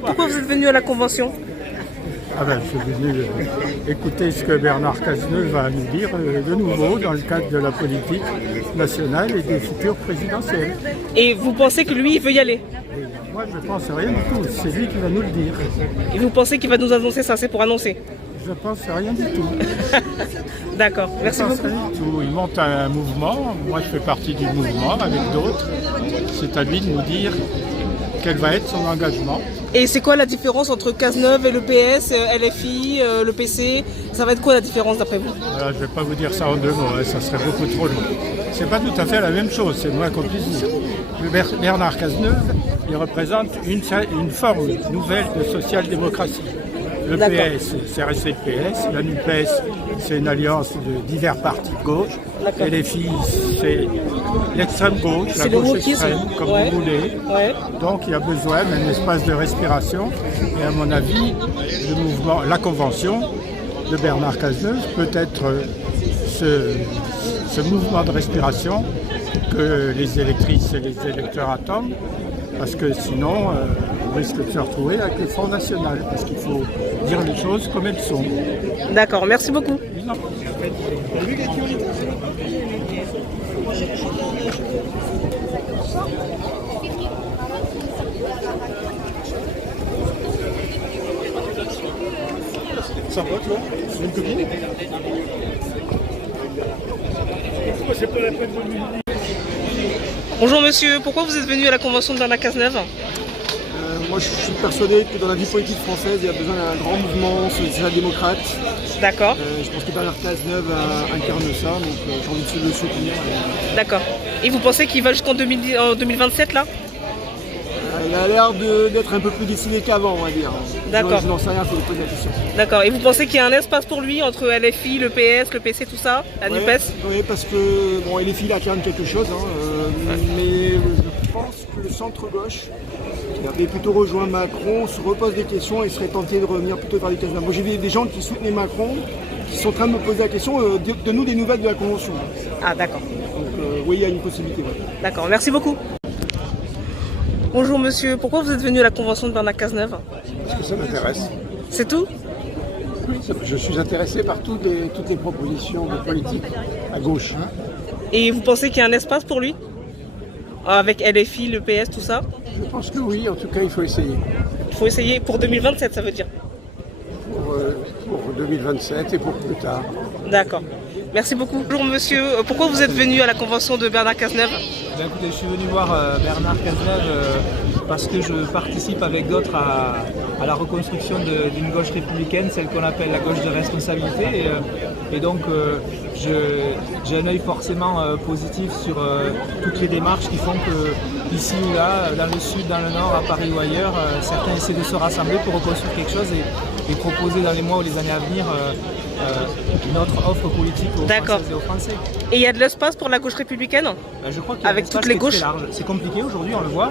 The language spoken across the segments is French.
Pourquoi vous êtes venu à la convention? Je suis venu écouter ce que Bernard Cazeneuve va nous dire de nouveau dans le cadre de la politique nationale et des futures présidentielles. Et vous pensez que lui, il veut y aller? Moi, je ne pense rien du tout. C'est lui qui va nous le dire. Et vous pensez qu'il va nous annoncer ça? C'est pour annoncer? Je ne pense rien du tout. D'accord, merci beaucoup. Rien du tout. Il monte un mouvement. Moi, je fais partie du mouvement avec d'autres. C'est à lui de nous dire quel va être son engagement. Et c'est quoi la différence entre Cazeneuve et le PS, LFI, le PC? Ça va être quoi la différence d'après vous? Je ne vais pas vous dire ça en deux mots, ça serait beaucoup trop long. C'est pas tout à fait la même chose, c'est moins qu'on puisse dire. Bernard Cazeneuve, il représente une forme nouvelle de social-démocratie. Le PS, c'est resté le PS. La NUPES, c'est une alliance de divers partis de gauche. Et les filles, c'est l'extrême gauche, la gauche extrême, comme vous voulez. Ouais. Donc il y a besoin d'un espace de respiration. Et à mon avis, le mouvement, la convention de Bernard Cazeneuve peut être ce mouvement de respiration que les électrices et les électeurs attendent. Parce que sinon, on risque de se retrouver avec le Front National, parce qu'il faut dire les choses comme elles sont. D'accord, merci beaucoup. Sympa, tu vois, c'est une copine. Bonjour monsieur, pourquoi vous êtes venu à la convention de Bernard Cazeneuve? Moi je suis persuadé que dans la vie politique française, il y a besoin d'un grand mouvement social-démocrate. D'accord. Je pense que Bernard Cazeneuve incarne ça, donc j'ai envie de le soutenir. D'accord. Et vous pensez qu'il va jusqu'en 2027 là? Il a l'air d'être un peu plus décidé qu'avant, on va dire. D'accord. Je n'en sais rien, il faut lui poser la question. D'accord. Et vous pensez qu'il y a un espace pour lui entre LFI, le PS, le PC, tout ça, la NUPES? Oui, parce que bon, LFI il incarne quelque chose, mais je pense que le centre-gauche, qui avait plutôt rejoint Macron, se repose des questions et serait tenté de revenir plutôt vers les Cazeneuve. Moi j'ai vu des gens qui soutenaient Macron, qui sont en train de me poser la question, donne-nous des nouvelles de la Convention. Ah d'accord. Donc oui, il y a une possibilité. Ouais. D'accord, merci beaucoup. Bonjour monsieur, pourquoi vous êtes venu à la convention de Bernard Cazeneuve? Parce que ça m'intéresse. C'est tout? Je suis intéressé par toutes les propositions de politique à gauche. Et vous pensez qu'il y a un espace pour lui? Avec LFI, le PS, tout ça? Je pense que oui, en tout cas il faut essayer. Il faut essayer pour 2027, ça veut dire? Pour 2027 et pour plus tard. D'accord. Merci beaucoup. Bonjour monsieur, pourquoi vous êtes venu à la convention de Bernard Cazeneuve? Écoutez, je suis venu voir Bernard Cazeneuve parce que je participe avec d'autres à la reconstruction d'une gauche républicaine, celle qu'on appelle la gauche de responsabilité. Et donc j'ai un œil forcément positif sur toutes les démarches qui font que ici ou là, dans le sud, dans le nord, à Paris ou ailleurs, certains essaient de se rassembler pour reconstruire quelque chose et proposer dans les mois ou les années à venir notre offre politique aux Françaises et aux Français. Et il y a de l'espace pour la gauche républicaine? Je crois qu'il y a avec toutes les gauches. très large. C'est compliqué aujourd'hui, on le voit.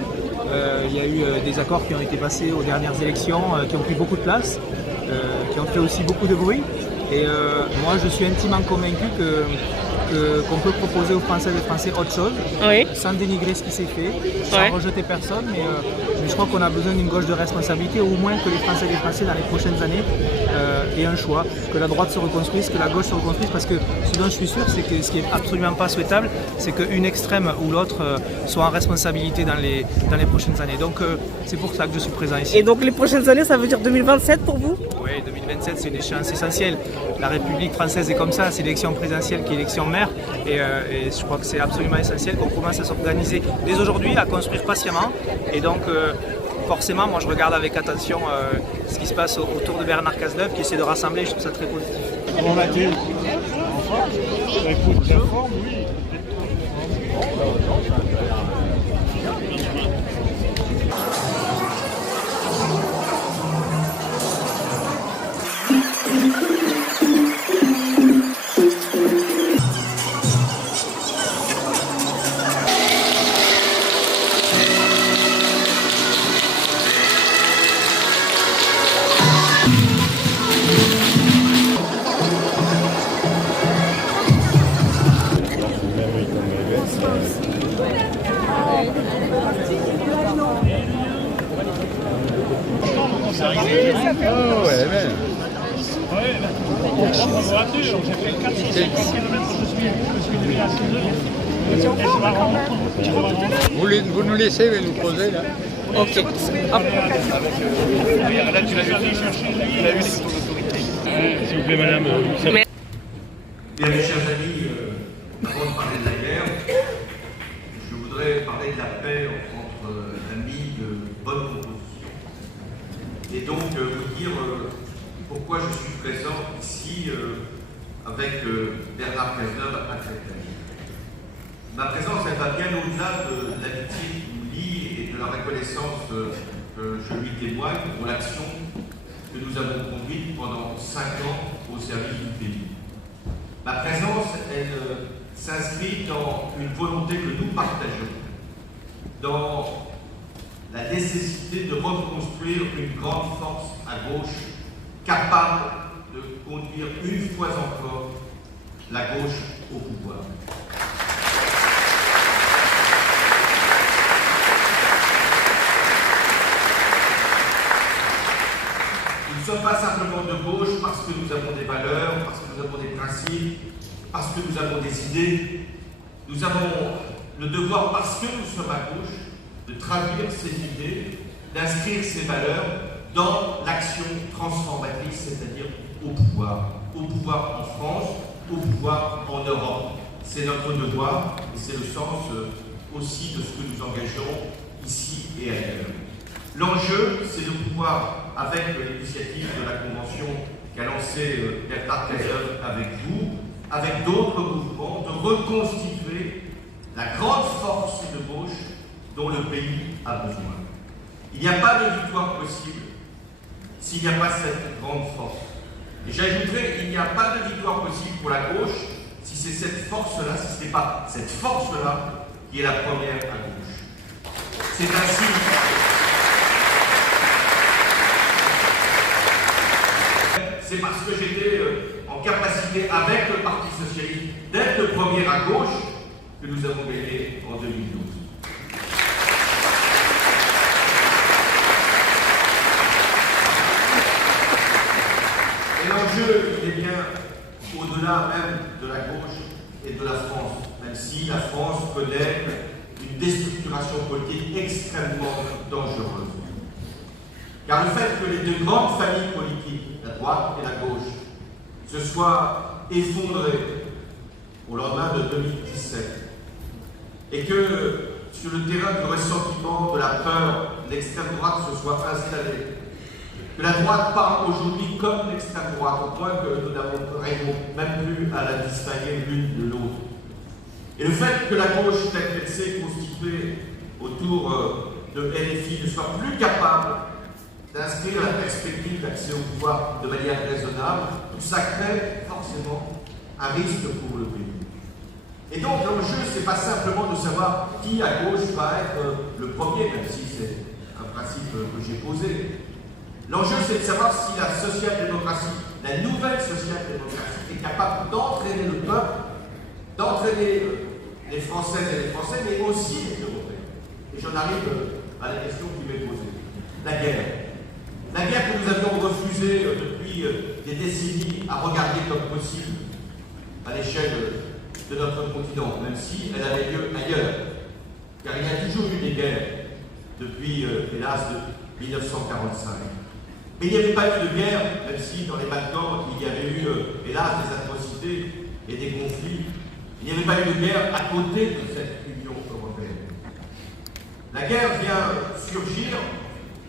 Il y a eu des accords qui ont été passés aux dernières élections, qui ont pris beaucoup de place, qui ont fait aussi beaucoup de bruit. Et moi, je suis intimement convaincu qu'on peut proposer aux Françaises et aux Français autre chose, sans dénigrer ce qui s'est fait, sans rejeter personne, mais je crois qu'on a besoin d'une gauche de responsabilité, au moins que les Français et les Français dans les prochaines années aient un choix, que la droite se reconstruise, que la gauche se reconstruise, parce que ce dont je suis sûr, c'est que ce qui est absolument pas souhaitable, c'est qu'une extrême ou l'autre soit en responsabilité dans les prochaines années. Donc c'est pour ça que je suis présent ici. Et donc les prochaines années, ça veut dire 2027 pour vous? Oui, 2027 c'est une échéance essentielle. La République française est comme ça, c'est l'élection présidentielle qui est l'élection maire. Et je crois que c'est absolument essentiel qu'on commence à s'organiser dès aujourd'hui, à construire patiemment. Et donc forcément, moi je regarde avec attention ce qui se passe autour de Bernard Cazeneuve qui essaie de rassembler, je trouve ça très positif. Comment va-t-il? Écoute, la forme, oui. Même comme Oh, ouais, mais... Vous nous laissez nous poser là. Ok. Hop. Là, tu l'as vu chercher, il a eu les photos d'autorité. S'il vous plaît, madame. Bien, mes chers amis, avant de parler de la guerre, je voudrais parler de la paix entre amis de bonne composition. Et donc, vous dire pourquoi je suis présent ici avec Bernard Cazeneuve à Créteil. Ma présence, elle va bien au-delà de l'amitié qui nous lie et de la reconnaissance que je lui témoigne pour l'action que nous avons conduite pendant 5 ans au service du pays. Ma présence, elle s'inscrit dans une volonté que nous partageons, dans la nécessité de reconstruire une grande force à gauche capable de conduire une fois encore la gauche au pouvoir. Nous ne sommes pas simplement de gauche parce que nous avons des valeurs, parce que nous avons des principes, parce que nous avons des idées. Nous avons le devoir, parce que nous sommes à gauche, de traduire ces idées, d'inscrire ces valeurs dans l'action transformatrice, c'est-à-dire au pouvoir en France, au pouvoir en Europe. C'est notre devoir et c'est le sens aussi de ce que nous engageons ici et ailleurs. L'enjeu, c'est de pouvoir, avec l'initiative de la Convention qu'a lancée Bernard Cazeneuve avec vous, avec d'autres mouvements, de reconstituer la grande force de gauche dont le pays a besoin. Il n'y a pas de victoire possible s'il n'y a pas cette grande force. Et j'ajouterais, il n'y a pas de victoire possible pour la gauche si c'est cette force-là, si ce n'est pas cette force-là qui est la première à gauche. C'est ainsi. C'est parce que j'étais en capacité, avec le Parti Socialiste, d'être le premier à gauche que nous avons gagné en 2012. Et l'enjeu, il est bien au-delà même de la gauche et de la France, même si la France connaît une déstructuration politique extrêmement dangereuse. Car le fait que les deux grandes familles politiques, la droite et la gauche, se soient effondrées au lendemain de 2017, et que sur le terrain du ressentiment, de la peur, l'extrême droite se soit installée, que la droite parle aujourd'hui comme l'extrême droite, au point que nous n'arrivons même plus à la distinguer l'une de l'autre. Et le fait que la gauche, telle qu'elle s'est constituée autour de LFI, ne soit plus capable d'inscrire la perspective d'accès au pouvoir de manière raisonnable, tout ça crée forcément un risque pour le pays. Et donc l'enjeu, ce n'est pas simplement de savoir qui à gauche va être le premier, même si c'est un principe que j'ai posé. L'enjeu, c'est de savoir si la social-démocratie, la nouvelle social-démocratie, est capable d'entraîner le peuple, d'entraîner les Françaises et les Français, mais aussi les Européens. Et j'en arrive à la question qui m'est posée. La guerre. La guerre que nous avions refusé depuis des décennies à regarder comme possible à l'échelle de notre continent, même si elle avait lieu ailleurs. Car il y a toujours eu des guerres depuis, hélas, 1945. Mais il n'y avait pas eu de guerre, même si dans les Balkans, il y avait eu, hélas, des atrocités et des conflits. Il n'y avait pas eu de guerre à côté de cette Union européenne. La guerre vient surgir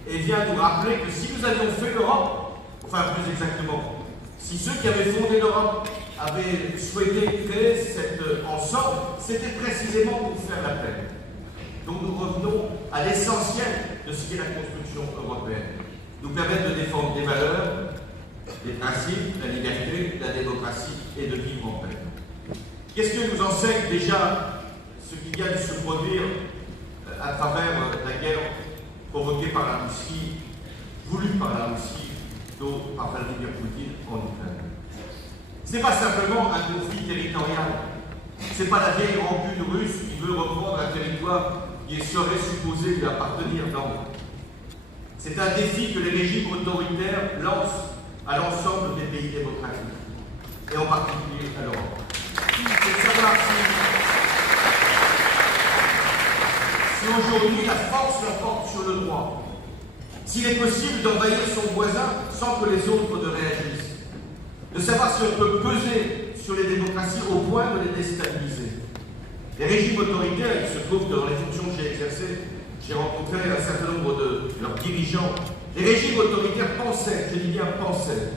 et vient nous rappeler que si nous avions fait l'Europe, enfin plus exactement, si ceux qui avaient fondé l'Europe avaient souhaité créer cet ensemble, c'était précisément pour faire la paix. Donc nous revenons à l'essentiel de ce qu'est la construction européenne. Nous permettre de défendre des valeurs, des principes, la liberté, la démocratie et de vivre en paix. Qu'est-ce que nous enseigne déjà ce qui vient de se produire à travers la guerre provoquée par la Russie, voulue par la Russie, plutôt par Vladimir Poutine en Ukraine? Ce n'est pas simplement un conflit territorial. Ce n'est pas la vieille rancune russe qui veut reprendre un territoire qui serait supposé lui appartenir. Non. C'est un défi que les régimes autoritaires lancent à l'ensemble des pays démocratiques, et en particulier à l'Europe. C'est de savoir si aujourd'hui la force l'emporte sur le droit, s'il est possible d'envahir son voisin sans que les autres ne réagissent, de savoir si on peut peser sur les démocraties au point de les déstabiliser. Les régimes autoritaires, il se trouve que dans les fonctions que j'ai exercées, j'ai rencontré un certain nombre de leurs dirigeants. Les régimes autoritaires pensaient, je dis bien pensaient,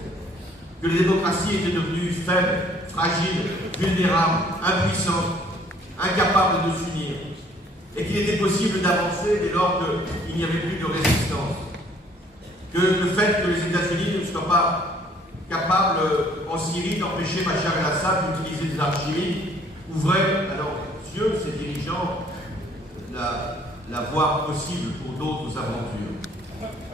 que les démocraties étaient devenues faibles, fragiles, vulnérables, impuissantes, incapables de s'unir, et qu'il était possible d'avancer dès lors qu'il n'y avait plus de résistance. Que le fait que les États-Unis ne soient pas capables en Syrie d'empêcher Bachar el-Assad d'utiliser des armes chimiques ouvrait à leurs yeux, ces dirigeants, la voie possible pour d'autres aventures.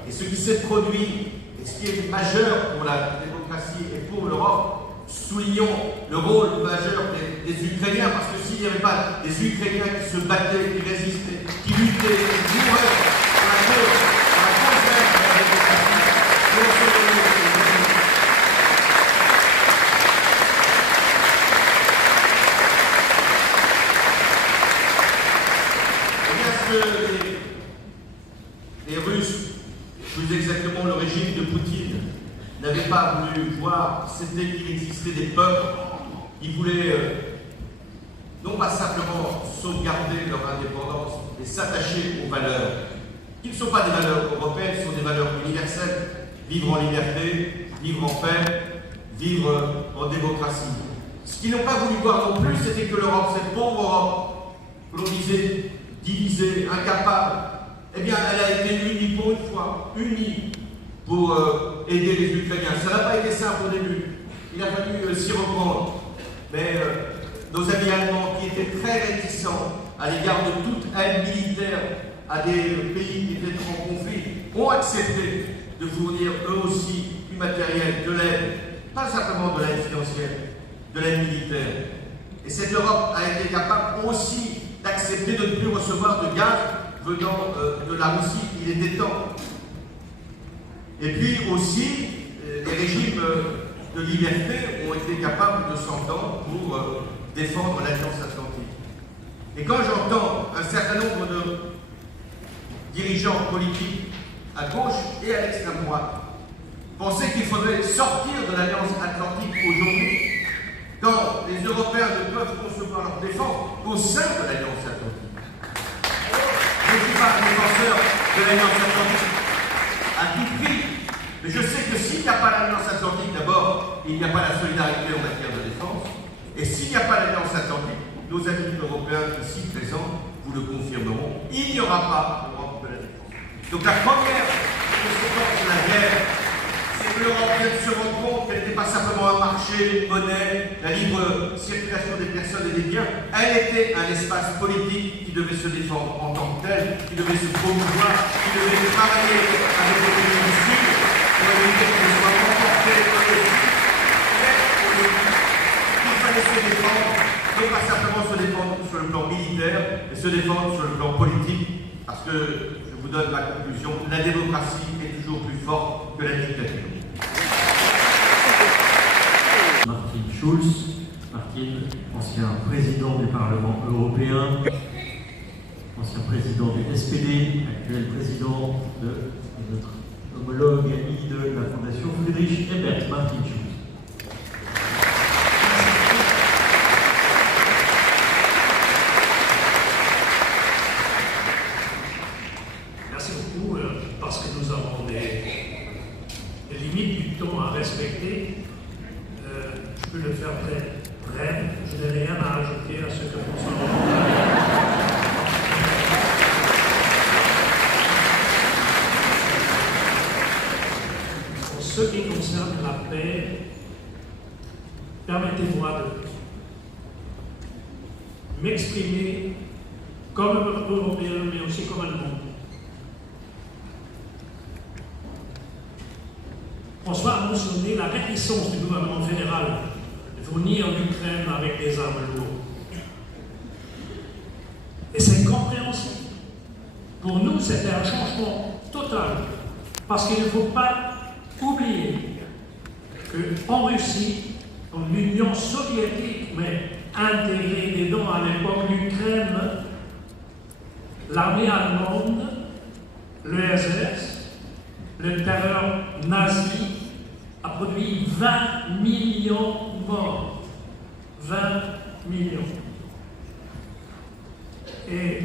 Et ce qui s'est produit, et ce qui est majeur pour la démocratie et pour l'Europe, soulignons le rôle majeur des Ukrainiens, parce que s'il n'y avait pas des Ukrainiens qui se battaient, qui résistaient, qui luttaient, qui mouraient pour la cause même de la démocratie, les Russes, plus exactement le régime de Poutine, n'avaient pas voulu voir, c'était qu'il existait des peuples qui voulaient non pas simplement sauvegarder leur indépendance, mais s'attacher aux valeurs, qui ne sont pas des valeurs européennes, ce sont des valeurs universelles, vivre en liberté, vivre en paix, vivre en démocratie. Ce qu'ils n'ont pas voulu voir non plus, c'était que l'Europe, cette pauvre Europe, que l'on disait divisée, incapable, eh bien, elle a été unie pour une fois, unie pour aider les Ukrainiens. Ça n'a pas été simple au début. Il a fallu s'y reprendre. Mais nos amis allemands, qui étaient très réticents à l'égard de toute aide militaire à des pays qui étaient en conflit, ont accepté de fournir eux aussi du matériel, de l'aide, pas simplement de l'aide financière, de l'aide militaire. Et cette Europe a été capable aussi d'accepter de ne plus recevoir de gaz venant de la Russie. Il était temps. Et puis aussi, les régimes de liberté ont été capables de s'entendre pour défendre l'Alliance Atlantique. Et quand j'entends un certain nombre de dirigeants politiques à gauche et à l'extrême droite penser qu'il faudrait sortir de l'Alliance Atlantique aujourd'hui, quand les Européens ne peuvent concevoir leur défense qu'au sein de l'Alliance Atlantique. Je ne suis pas un défenseur de l'Alliance Atlantique à tout prix, mais je sais que s'il n'y a pas l'Alliance Atlantique, d'abord, il n'y a pas la solidarité en matière de défense, et s'il n'y a pas l'Alliance Atlantique, nos amis européens ici présents vous le confirmeront, il n'y aura pas l'Europe de la défense. Donc la première conséquence de la guerre, c'est que l'Europe vient de se rendre compte qu'elle n'était pas simplement un marché, une monnaie, la libre circulation des personnes et des biens, elle était un espace politique qui devait se défendre en tant que tel, qui devait se promouvoir, qui devait travailler avec les pays du Sud pour éviter qu'elle soit remportée par le Sud. Il fallait se défendre, non pas simplement se défendre sur le plan militaire, mais se défendre sur le plan politique, parce que, je vous donne ma conclusion, la démocratie est toujours plus forte que la dictature. Martin Schulz, Martin, ancien président du Parlement européen, ancien président du SPD, actuel président de notre homologue ami de la Fondation Friedrich Ebert. Martin Schulz. Merci beaucoup, parce que nous avons des limites du temps à respecter. Je peux le faire très bref. Je n'ai rien à ajouter à ce que François Hollande a dit. En ce qui concerne la paix, permettez-moi de m'exprimer comme Européen, mais aussi comme Allemand. François a mentionné la réticence du gouvernement fédéral de fournir l'Ukraine avec des armes lourdes. Et c'est compréhensible. Pour nous, c'était un changement total Parce qu'il ne faut pas oublier qu'en Russie, comme l'Union soviétique, mais intégrée dedans à l'époque l'Ukraine, l'armée allemande, le SS, le terreur nazi a produit 20 millions de morts. 20 millions. Et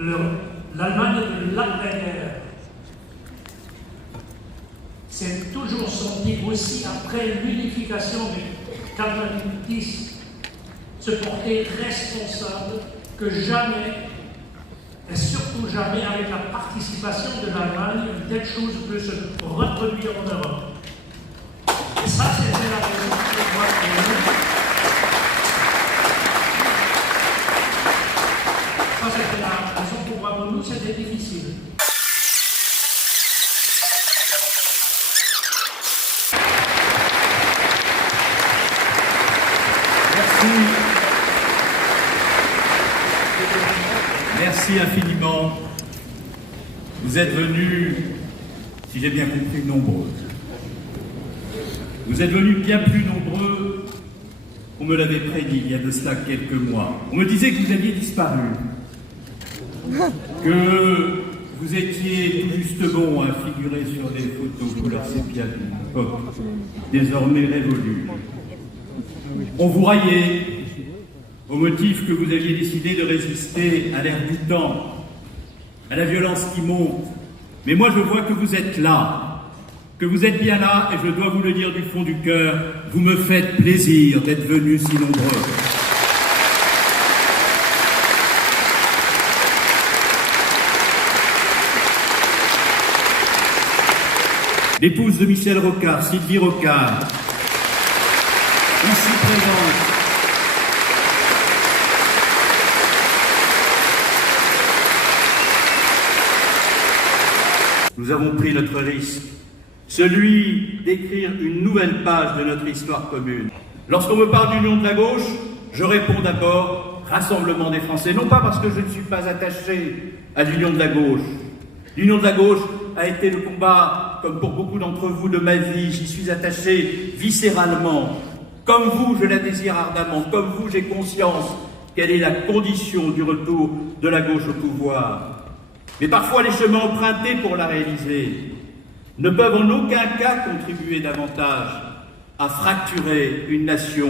l'Allemagne de l'après-guerre s'est toujours sentie aussi, après l'unification de 1990, se porter responsable que jamais, et surtout jamais avec la participation de l'Allemagne, une telle chose peut se reproduire en Europe. Et ça, c'était la raison pour moi ça, c'était la raison pour moi, pour nous, c'était difficile. Merci infiniment. Vous êtes venus, si j'ai bien compris, nombreux. Vous êtes venus bien plus nombreux qu'on me l'avait prédit il y a de cela quelques mois. On me disait que vous aviez disparu, que vous étiez tout juste bon à figurer sur les photos couleur sépia d'une époque désormais révolue. On vous raillait au motif que vous aviez décidé de résister à l'air du temps, à la violence qui monte. Mais moi, je vois que vous êtes là, que vous êtes bien là, et je dois vous le dire du fond du cœur, vous me faites plaisir d'être venus si nombreux. L'épouse de Michel Rocard, Sylvie Rocard, ici présente, nous avons pris notre risque, celui d'écrire une nouvelle page de notre histoire commune. Lorsqu'on me parle d'union de la gauche, je réponds d'abord Rassemblement des Français, non pas parce que je ne suis pas attaché à l'union de la gauche. L'union de la gauche a été le combat, comme pour beaucoup d'entre vous, de ma vie. J'y suis attaché viscéralement. Comme vous, je la désire ardemment. Comme vous, j'ai conscience qu'elle est la condition du retour de la gauche au pouvoir. Mais parfois, les chemins empruntés pour la réaliser ne peuvent en aucun cas contribuer davantage à fracturer une nation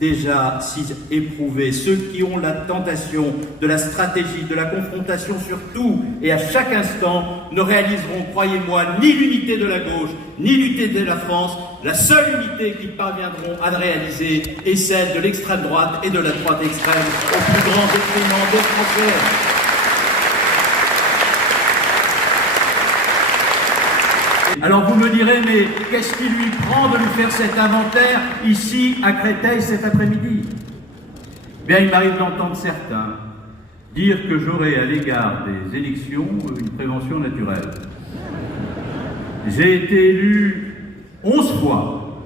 déjà si éprouvée. Ceux qui ont la tentation de la stratégie, de la confrontation sur tout et à chaque instant ne réaliseront, croyez-moi, ni l'unité de la gauche, ni l'unité de la France. La seule unité qu'ils parviendront à réaliser est celle de l'extrême droite et de la droite extrême, au plus grand détriment des Français. Alors vous me direz, mais qu'est-ce qui lui prend de nous faire cet inventaire ici à Créteil cet après-midi? Bien, il m'arrive d'entendre certains dire que j'aurai à l'égard des élections une prévention naturelle. J'ai été élu 11 fois,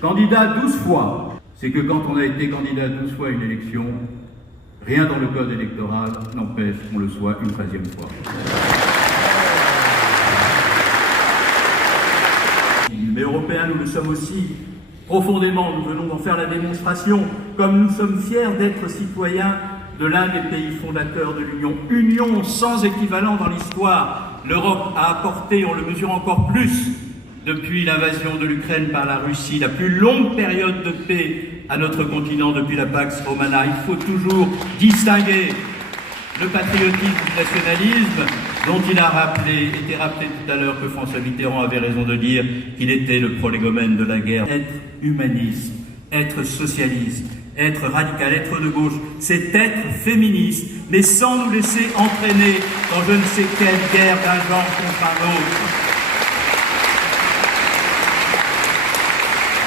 candidat 12 fois. C'est que quand on a été candidat 12 fois à une élection, rien dans le code électoral n'empêche qu'on le soit une 13e fois. Mais Européens, nous le sommes aussi profondément. Nous venons d'en faire la démonstration, comme nous sommes fiers d'être citoyens de l'un des pays fondateurs de l'Union. Union sans équivalent dans l'histoire. L'Europe a apporté, on le mesure encore plus, depuis l'invasion de l'Ukraine par la Russie, la plus longue période de paix à notre continent depuis la Pax Romana. Il faut toujours distinguer le patriotisme du nationalisme, dont il a été rappelé tout à l'heure que François Mitterrand avait raison de dire qu'il était le prolégomène de la guerre. Être humaniste, être socialiste, être radical, être de gauche, c'est être féministe, mais sans nous laisser entraîner dans je ne sais quelle guerre d'un genre contre un autre.